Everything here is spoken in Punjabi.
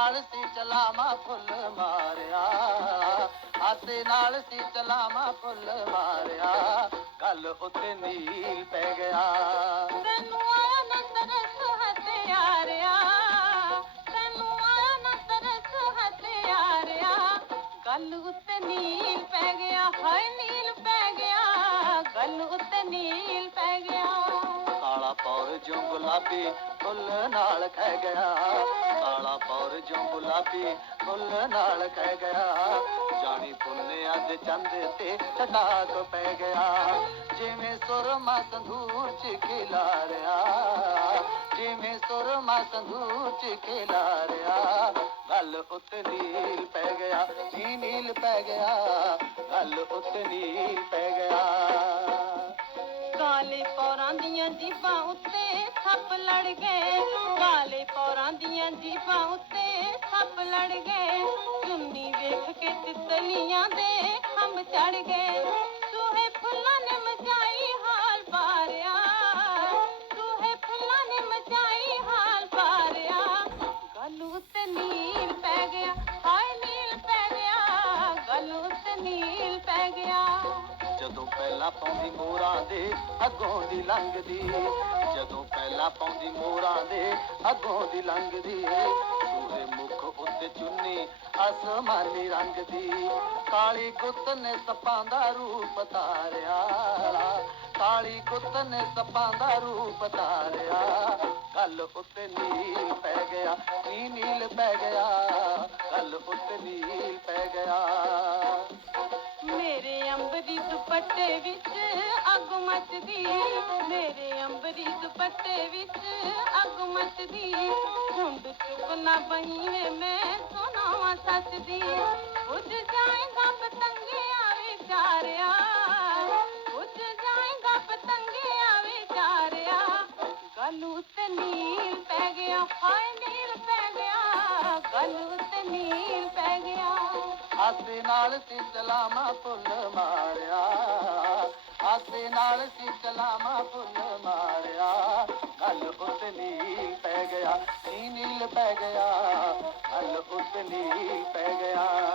ਚਲਾਵਾਂ ਫੁੱਲ ਮਾਰਿਆ ਆਸੇ ਨਾਲ ਸੀ ਚਲਾਵਾਂ ਫੁੱਲ ਮਾਰਿਆ ਗੱਲ ਉੱਤੇ ਨੀਲ ਪੈ ਗਿਆ। ਤੈਨੂੰ ਆਇਆ ਨਾ ਤਰਸ ਹਥਿਆਰਿਆ ਤੈਨੂੰ ਆਇਆ ਨਾ ਤਰਸ ਹਥਿਆਰਿਆ ਗੱਲ ਉੱਤੇ ਨੀਲ ਪੈ ਗਿਆ ਹਾਏ ਨੀਲ ਪੈ ਗਿਆ ਗੱਲ ਉੱਤੇ ਨੀਲ ਪੈ ਗਿਆ। ਕਾਲਾ ਪੌਰ ਜੋ ਗੁਲਾਬੀ ਫੁੱਲ ਨਾਲ ਖਹਿ ਗਿਆ। ਕਾਲਾ ਜੋ ਗੁਲਾਬੀ ਫੁੱਲ ਨਾਲ ਖਹਿ ਗਿਆ, ਜਾਣੀ ਪੁੰਨੇ ਅੱਜ ਚੰਦ ਤੇ ਚਟਾਕ ਪੈ ਗਿਆ। ਜਿਵੇਂ ਸੁਰਮਾ ਸੰਧੂਰ ਚ ਖਿਲਾਰਿਆ, ਜਿਵੇਂ ਸੁਰਮਾ ਸੰਧੂਰ ਚ ਖਿਲਾਰਿਆ, ਗੱਲ ਉੱਤੇ ਨੀਲ ਪੈ ਗਿਆ, ਨੀ ਨੀਲ ਪੈ ਗਿਆ, ਗੱਲ ਉੱਤੇ ਨੀਲ ਪੈ ਗਿਆ। ਕਾਲੇ ਪੌਰਾਂ ਦੀਆਂ ਜੀਬਾਂ ਉੱਤੇ ਥੱਪ ਲੜ ਗਏ, ਕਾਲੇ ਪੌਰਾਂ ਦੀਆਂ ਜੀਬਾਂ ਉੱਤੇ ਸੱਪ ਲੜ ਗਏ। ਚੁੰਨੀ ਵੇਖ ਕੇ ਤਿਤਲੀਆਂ ਦੇ ਖੰਭ ਚੜ ਗਏ। ਸੂਹੇ ਫੁੱਲਾਂ ਨੇ ਮਚਾਈ ਹਾਲ ਪਾਰਿਆ। ਸੂਹੇ ਫੁੱਲਾਂ ਨੇ ਮਚਾਈ ਹਾਲ ਪਾਰਿਆ। ਗੱਲ ਉੱਤੇ ਨੀਲ ਪੈ ਗਿਆ, ਹਾਏ ਨੀਲ ਪੈ ਗਿਆ। ਗੱਲ ਉੱਤੇ ਨੀਲ ਪੈ ਗਿਆ। ਜਦੋਂ ਪਹਿਲਾਂ ਪਾਉਂਦੀ ਮੋਰਾਂ ਦੇ ਅੱਗੋਂ ਦੀ ਲੰਘਦੀ। ਜਦੋਂ ਪਾਉਂਦੀ ਮੋਰਾਂ ਦੇ, ਅੱਗੋਂ ਦੀ ਲੰਘਦੀ। ਸੂਰੇ ਮੁਖ ਉੱਤੇ ਚੁੰਨੀ, ਅਸਮਾਨੀ ਰੰਗ ਦੀ। ਕਾਲੀ ਗੁੱਤ ਨੇ ਸੱਪਾਂ ਦਾ ਰੂਪ ਧਾਰਿਆ। ਕਾਲੀ ਗੁੱਤ ਨੇ ਸੱਪਾਂ ਦਾ ਰੂਪ ਧਾਰਿਆ। ਕੱਲ ਉੱਤੇ ਨੀਲ ਪੈ ਗਿਆ, ਨੀ ਨੀਲ ਪੈ ਗਿਆ। ਕੱਲ ਉੱਤੇ ਨੀਲ ਪੈ ਗਿਆ। ਮੇਰੇ ਅੰਬ ਦੀ ਦੁਪੱਟੇ ਵਿੱਚ ਅੱਗ ਮੱਚਦੀ ਮੇਰੇ ਅੰਬਰੀ ਦੁਪੱਟੇ ਵਿੱਚ ਅੱਗ ਮੱਚਦੀ ਹੁੰਦ ਚੁੱਕ ਨਾ ਬਹੀਵੇ ਮੈਂ ਸੁਣਾਵਾਂ ਸੱਚਦੀ ਉੱਜ ਜਾਏਗਾ ਪਤੰਗਿਆ ਵਿਚਾਰਿਆ ਉੱਜ ਜਾਏਗਾ ਪਤੰਗਿਆ ਵਿਚਾਰਿਆ ਗੱਲ ਉੱਤੇ ਨੀਲ ਪੈ ਗਿਆ ਹਾਏ ਨੀਲ ਪੈ ਗਿਆ ਗੱਲ ਉੱਤੇ ਨੀਲ ਪੈ ਗਿਆ ਆਸੇ ਨਾਲ ਸੀ ਚਲਾਮਾ ਫੁੱਲ ਮਾਰਿਆ ਆਸੇ ਨਾਲ ਸੀ ਚਲਾਮਾ ਫੁੱਲ ਮਾਰਿਆ। ਗੱਲ ਉੱਤੇ ਨੀਲ ਪੈ ਗਿਆ, ਨੀ ਨੀਲ ਪੈ ਗਿਆ। ਗੱਲ ਉੱਤੇ ਨੀਲ ਪੈ ਗਿਆ।